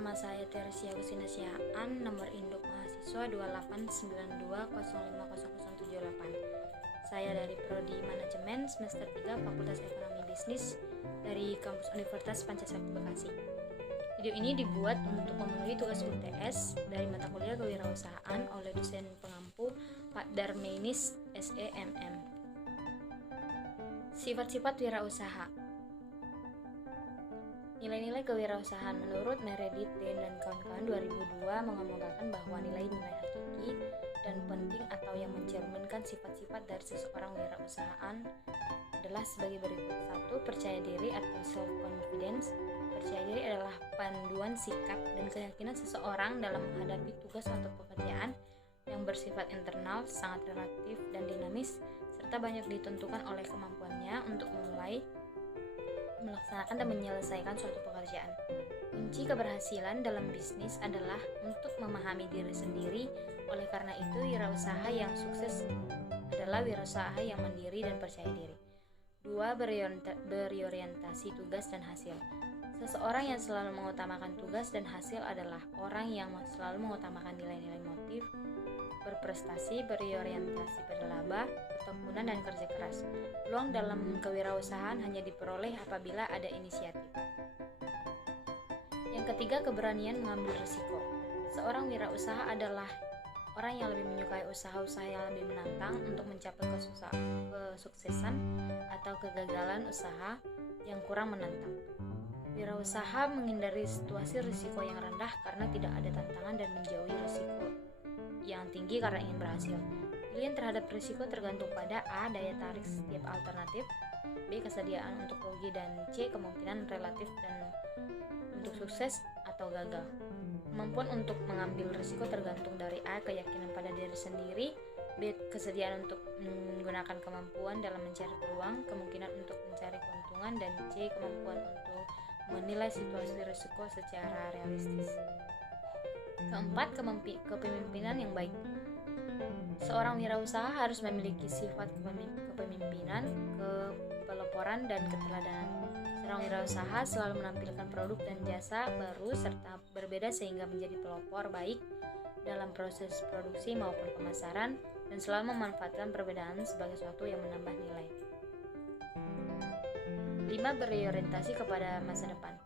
Nama saya Teresia Agustina Siaan, nomor induk mahasiswa 2892050078. Saya dari Prodi Manajemen semester 3 Fakultas Ekonomi Bisnis dari kampus Universitas Pancasila Bekasi. Video ini dibuat untuk memenuhi tugas UTS dari mata kuliah kewirausahaan oleh dosen pengampu Pak Darmenis SEMM. Sifat-sifat wirausaha. Nilai-nilai kewirausahaan menurut Meredith Dean dan kawan-kawan 2002 mengemukakan bahwa nilai-nilai hakiki dan penting atau yang mencerminkan sifat-sifat dari seseorang wirausahaan adalah sebagai berikut. 1. Percaya diri atau self-confidence. Percaya diri adalah panduan sikap dan keyakinan seseorang dalam menghadapi tugas atau pekerjaan yang bersifat internal, sangat relatif dan dinamis, serta banyak ditentukan oleh kemampuannya untuk memulai, melaksanakan dan menyelesaikan suatu pekerjaan. Kunci keberhasilan dalam bisnis adalah untuk memahami diri sendiri. Oleh karena itu, wirausaha yang sukses adalah wirausaha yang mandiri dan percaya diri. 2. Berorientasi tugas dan hasil. Seseorang yang selalu mengutamakan tugas dan hasil adalah orang yang selalu mengutamakan nilai-nilai motif, berprestasi, berorientasi pada laba, ketekunan, dan kerja keras. Peluang dalam kewirausahaan hanya diperoleh apabila ada inisiatif. Yang ketiga, keberanian mengambil risiko. Seorang wirausaha adalah orang yang lebih menyukai usaha-usaha yang lebih menantang untuk mencapai kesuksesan atau kegagalan usaha yang kurang menantang. Wirausaha menghindari situasi risiko yang rendah karena tidak ada tantangan dan menjauhi risiko yang tinggi karena ingin berhasil. Pilihan terhadap risiko tergantung pada A. Daya tarik setiap alternatif, B. Kesediaan untuk rugi, dan C. Kemungkinan relatif dan untuk sukses atau gagal. Kemampuan untuk mengambil risiko tergantung dari A. Keyakinan pada diri sendiri, B. Kesediaan untuk menggunakan kemampuan dalam mencari peluang, kemungkinan untuk mencari keuntungan, dan C. Kemampuan untuk menilai situasi risiko secara realistis. Keempat, kepemimpinan yang baik. Seorang wirausaha harus memiliki sifat kepemimpinan, kepeloporan, dan keteladanan. Seorang wirausaha selalu menampilkan produk dan jasa baru serta berbeda sehingga menjadi pelopor baik dalam proses produksi maupun pemasaran dan selalu memanfaatkan perbedaan sebagai sesuatu yang menambah nilai. 5. Berorientasi kepada masa depan.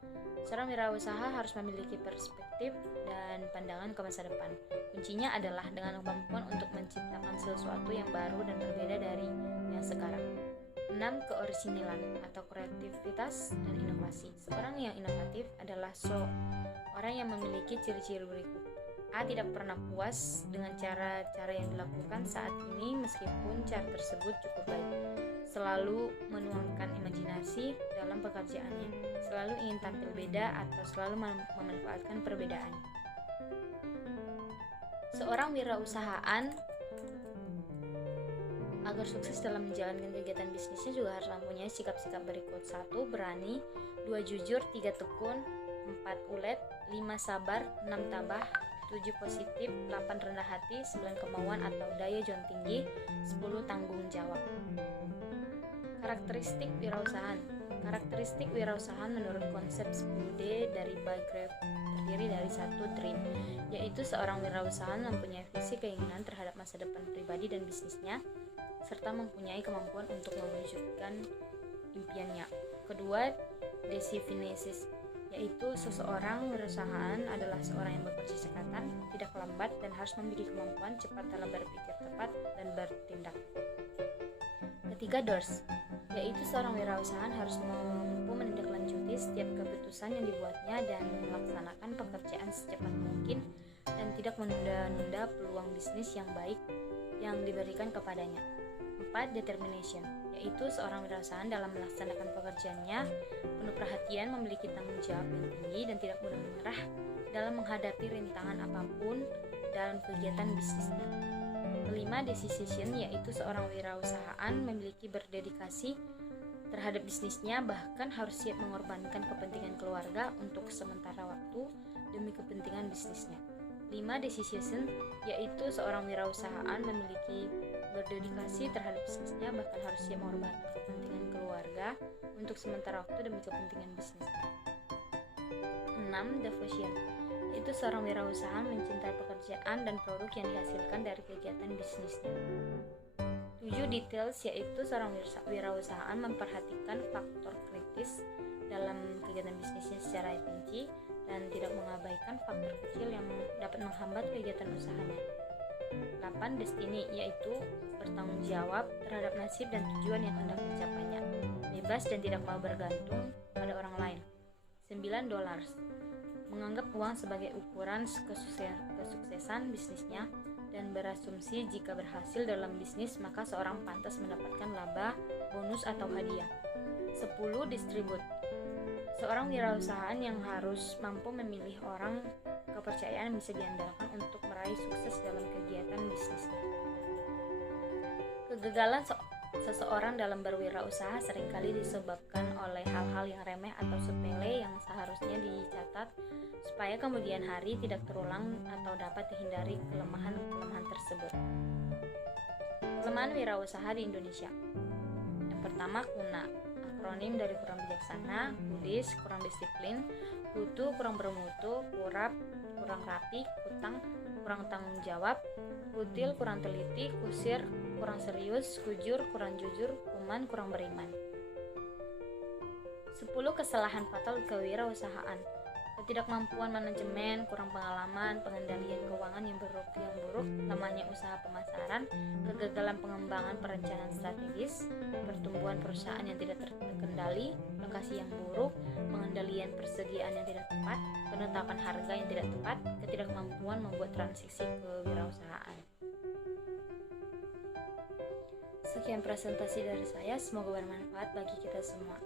Seorang wirausaha harus memiliki perspektif dan pandangan ke masa depan. Kuncinya adalah dengan kemampuan untuk menciptakan sesuatu yang baru dan berbeda dari yang sekarang. 6. Keorisinilian atau kreativitas dan inovasi. Seorang yang inovatif adalah orang yang memiliki ciri-ciri berikut. A. Tidak pernah puas dengan cara-cara yang dilakukan saat ini meskipun cara tersebut cukup baik. Selalu menuangkan imajinasi dalam pekerjaannya, selalu ingin tampil beda atau selalu memanfaatkan perbedaan. Seorang wirausahaan agar sukses dalam menjalankan kegiatan bisnisnya juga harus mempunyai sikap-sikap berikut. 1. Berani, 2. Jujur, 3. Tekun, 4. Ulet, 5. Sabar, 6. Tabah, 7. Positif, 8. Rendah hati, 9. Kemauan atau daya juang tinggi, 10. Tanggung jawab. Karakteristik wirausahaan. Karakteristik wirausahaan menurut konsep 10D dari Bygrave terdiri dari 1. Dream, yaitu seorang wirausahaan mempunyai visi keinginan terhadap masa depan pribadi dan bisnisnya, serta mempunyai kemampuan untuk mewujudkan impiannya. Kedua, Decisiveness, yaitu seseorang wirausahaan adalah seorang yang bekerja cekatan, tidak lambat, dan harus memiliki kemampuan cepat dalam berpikir tepat dan bertindak. Ketiga, Doors, yaitu seorang wirausahaan harus mampu menindaklanjuti setiap keputusan yang dibuatnya dan melaksanakan pekerjaan secepat mungkin dan tidak menunda-nunda peluang bisnis yang baik yang diberikan kepadanya. 4. Determination, yaitu seorang wirausahaan dalam melaksanakan pekerjaannya penuh perhatian, memiliki tanggung jawab yang tinggi dan tidak mudah menyerah dalam menghadapi rintangan apapun dalam kegiatan bisnisnya. 5. Decision, yaitu seorang wirausahaan memiliki berdedikasi terhadap bisnisnya, bahkan harus siap mengorbankan kepentingan keluarga untuk sementara waktu demi kepentingan bisnisnya. 5. Decision, yaitu seorang wirausahaan memiliki berdedikasi terhadap bisnisnya, bahkan harus siap mengorbankan kepentingan keluarga untuk sementara waktu demi kepentingan bisnisnya. 6. Devotion, yaitu seorang wirausaha mencintai pekerjaan dan produk yang dihasilkan dari kegiatan bisnisnya. 7 details, yaitu seorang wirausaha memperhatikan faktor kritis dalam kegiatan bisnisnya secara rinci dan tidak mengabaikan faktor kecil yang dapat menghambat kegiatan usahanya. 8 destiny, yaitu bertanggung jawab terhadap nasib dan tujuan yang hendak dicapainya, bebas dan tidak mau bergantung pada orang lain. 9 dollars, menganggap uang sebagai ukuran kesuksesan bisnisnya dan berasumsi jika berhasil dalam bisnis maka seorang pantas mendapatkan laba, bonus atau hadiah. 10 distribute, seorang wirausahaan yang harus mampu memilih orang kepercayaan yang bisa diandalkan untuk meraih sukses dalam kegiatan bisnisnya. Kegagalan seseorang dalam berwirausaha seringkali disebabkan oleh hal-hal yang remeh atau sepele yang seharusnya dicatat supaya kemudian hari tidak terulang atau dapat dihindari kelemahan-kelemahan tersebut. Kelemahan wirausaha di Indonesia. Yang pertama, kuna, akronim dari kurang bijaksana, kudis, kurang disiplin, kutu, kurang bermutu, kurap, kurang rapi, kutang, kurang tanggung jawab, kutil, kurang teliti, kusir, kurang serius, kujur, kurang jujur, kuman, kurang beriman. 10 kesalahan fatal kewirausahaan. Ketidakmampuan manajemen, kurang pengalaman, pengendalian keuangan yang buruk, lemahnya usaha pemasaran, kegagalan pengembangan perencanaan strategis, pertumbuhan perusahaan yang tidak terkendali, lokasi yang buruk, pengendalian persediaan yang tidak tepat, penetapan harga yang tidak tepat, ketidakmampuan membuat transisi kewirausahaan. Sekian presentasi dari saya, semoga bermanfaat bagi kita semua.